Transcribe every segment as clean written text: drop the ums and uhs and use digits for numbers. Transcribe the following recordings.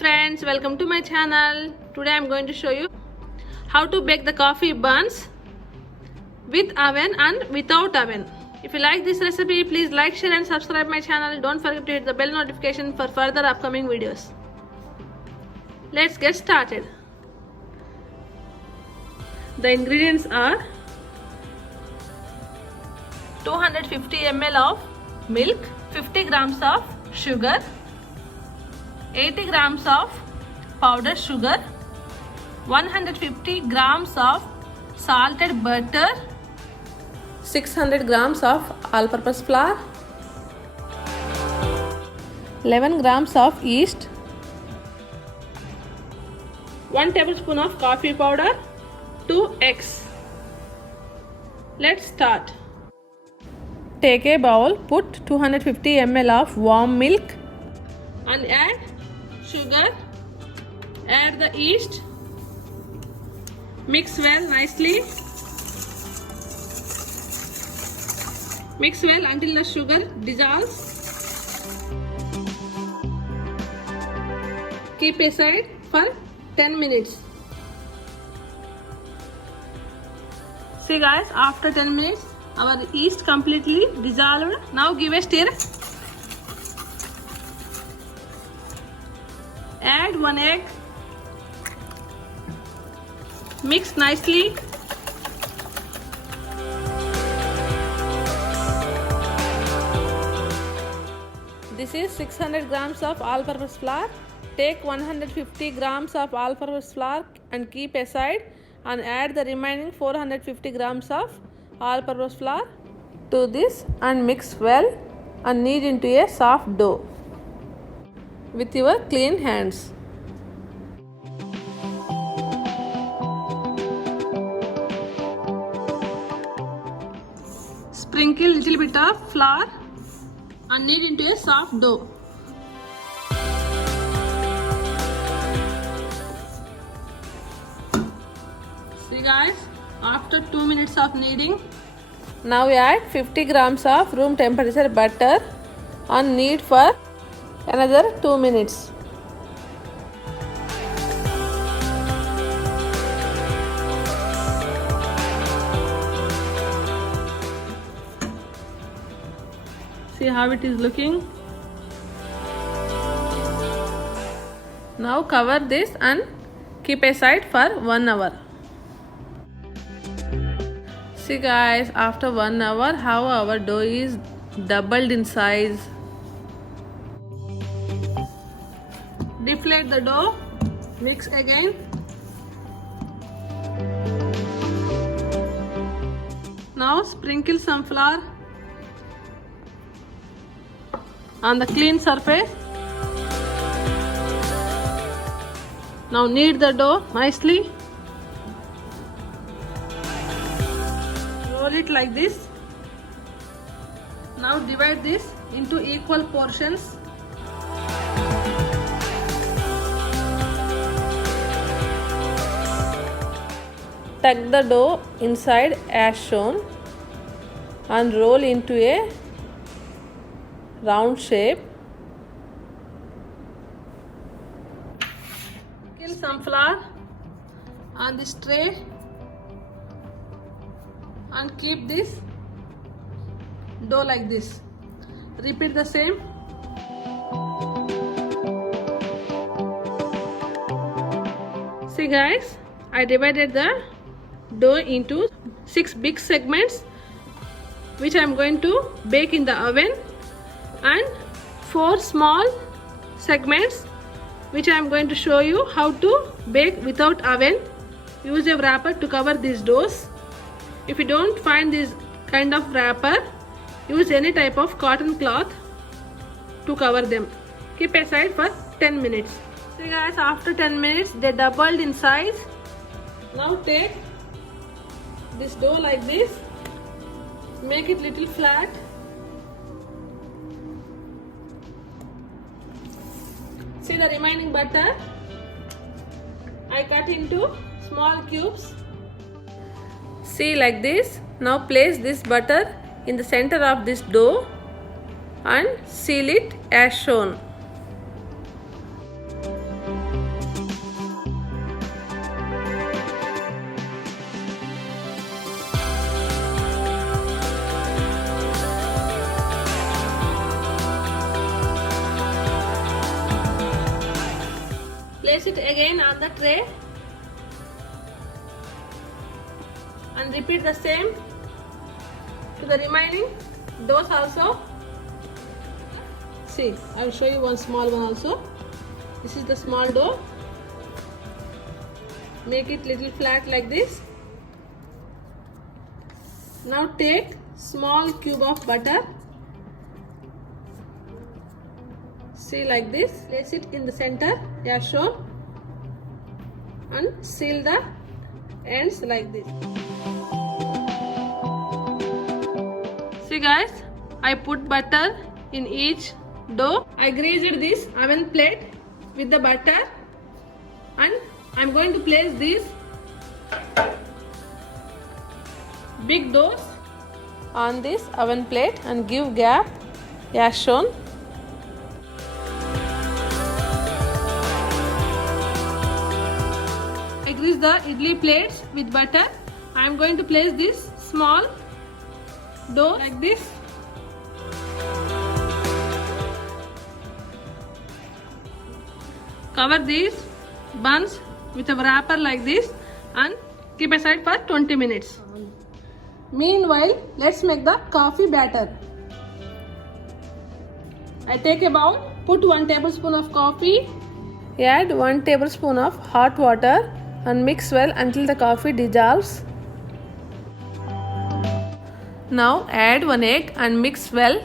friends, welcome to my channel. Today I am going to show you how to bake the coffee buns with oven and without oven. If you like this recipe, please like, share and subscribe my channel. Don't forget to hit the bell notification for further upcoming videos. Let's get started. The ingredients are 250 ml of milk, 50 grams of sugar, 80 grams of powdered sugar, 150 grams of salted butter, 600 grams of all-purpose flour, 11 grams of yeast, 1 tablespoon of coffee powder, 2 eggs. Let's start. Take a bowl, put 250 ml of warm milk and add sugar, add the yeast, mix well nicely, mix well until the sugar dissolves. Keep aside for 10 minutes. See guys, after 10 minutes our yeast completely dissolved. Now give a stir. Add 1 egg. Mix nicely. This is 600 grams of all-purpose flour. Take 150 grams of all-purpose flour and keep aside, and add the remaining 450 grams of all-purpose flour to this and mix well and knead into a soft dough with your clean hands. Sprinkle little bit of flour and knead into a soft dough. See guys, after 2 minutes of kneading, now we add 50 grams of room temperature butter and knead for another 2 minutes. See how it is looking. Now cover this and keep aside for 1 hour. See guys, after 1 hour how our dough is doubled in size. Deflate the dough, mix again. Now sprinkle some flour on the clean surface. Now knead the dough nicely. Roll it like this. Now divide this into equal portions. Tuck the dough inside as shown and roll into a round shape. Sprinkle some flour on this tray and keep this dough like this. Repeat the same. See guys, I divided the dough into 6 big segments which I am going to bake in the oven, and 4 small segments which I am going to show you how to bake without oven. Use a wrapper to cover these doughs. If you don't find this kind of wrapper, use any type of cotton cloth to cover them. Keep aside for 10 minutes. See guys, after 10 minutes they doubled in size. Now take this dough like this, make it little flat. See the remaining butter, I cut into small cubes. See like this. Now place this butter in the center of this dough and seal it as shown. Place it again on the tray and repeat the same to the remaining doughs also. See, I will show you one small one also. This is the small dough. Make it little flat like this. Now take small cube of butter. See, like this. Place it in the center as shown and seal the ends like this. See guys, I put butter in each dough. I greased this oven plate with the butter and I'm going to place these big doughs on this oven plate and give gap as shown. I grease the idli plates with butter. I am going to place this small dough like this. Cover these buns with a wrapper like this and keep aside for 20 minutes. Meanwhile, let's make the coffee batter. I take a bowl, put 1 tablespoon of coffee, add 1 tablespoon of hot water and mix well until the coffee dissolves. Now add 1 egg and mix well.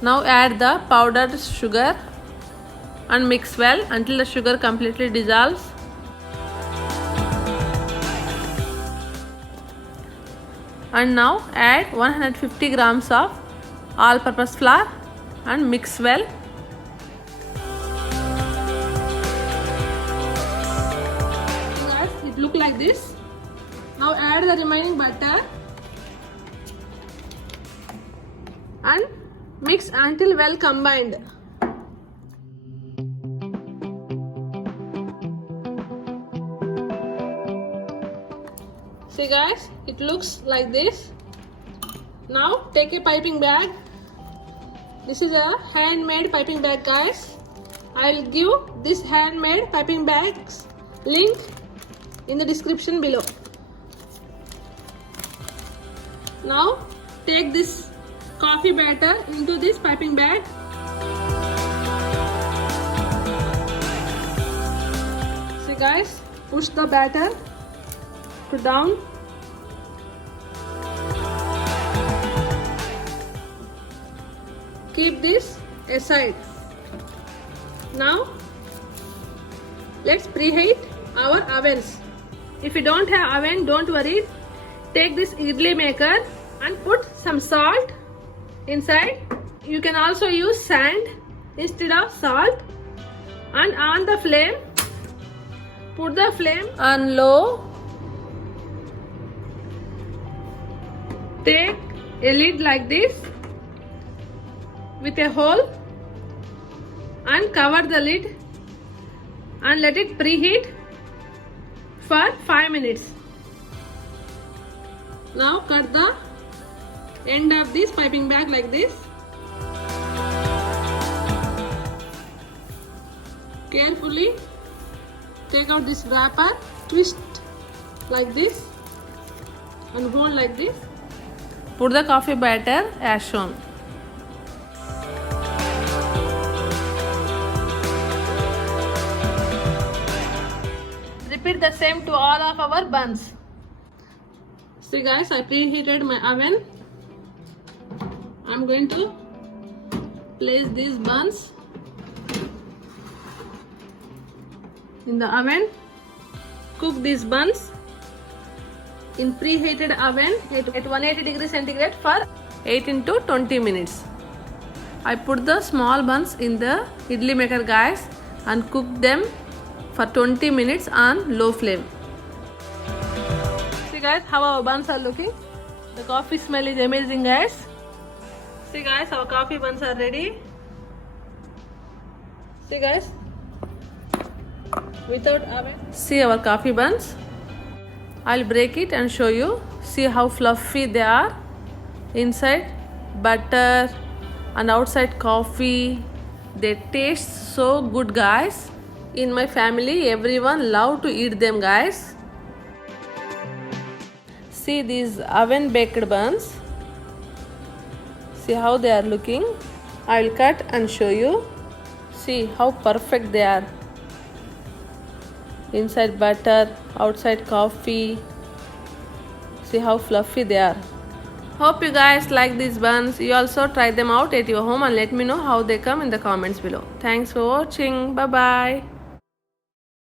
Now add the powdered sugar and mix well until the sugar completely dissolves. And now add 150 grams of all-purpose flour and mix well. Guys, it look like this. Now add the remaining butter and mix until well combined. See guys, it looks like this. Now take a piping bag. This is a handmade piping bag guys. I will give this handmade piping bags link in the description below. Now take this coffee batter into this piping bag. See guys, push the batter to down. Keep this aside. Now let's preheat our ovens. If you don't have oven, don't worry. Take this idli maker and put some salt inside. You can also use sand instead of salt. And on the flame, put the flame on low. Take a lid like this with a hole and cover the lid and let it preheat for 5 minutes. Now cut the end of this piping bag like this. Carefully take out this wrapper, twist like this and hold like this. Put the coffee batter as shown. Repeat the same to all of our buns. See guys, I preheated my oven. I'm going to place these buns in the oven. Cook these buns in preheated oven at 180 degrees centigrade for 18 to 20 minutes. I put the small buns in the idli maker guys and cook them for 20 minutes on low flame. See guys how our buns are looking. The coffee smell is amazing guys. See guys, our coffee buns are ready. See guys, without oven. See our coffee buns. I'll break it and show you. See how fluffy they are. Inside butter and outside coffee. They taste so good, guys. In my family, everyone love to eat them, guys. See these oven baked buns. See how they are looking. I will cut and show you. See how perfect they are. Inside butter, outside coffee. See how fluffy they are. Hope you guys like these buns. You also try them out at your home and let me know how they come in the comments below. Thanks for watching. Bye bye.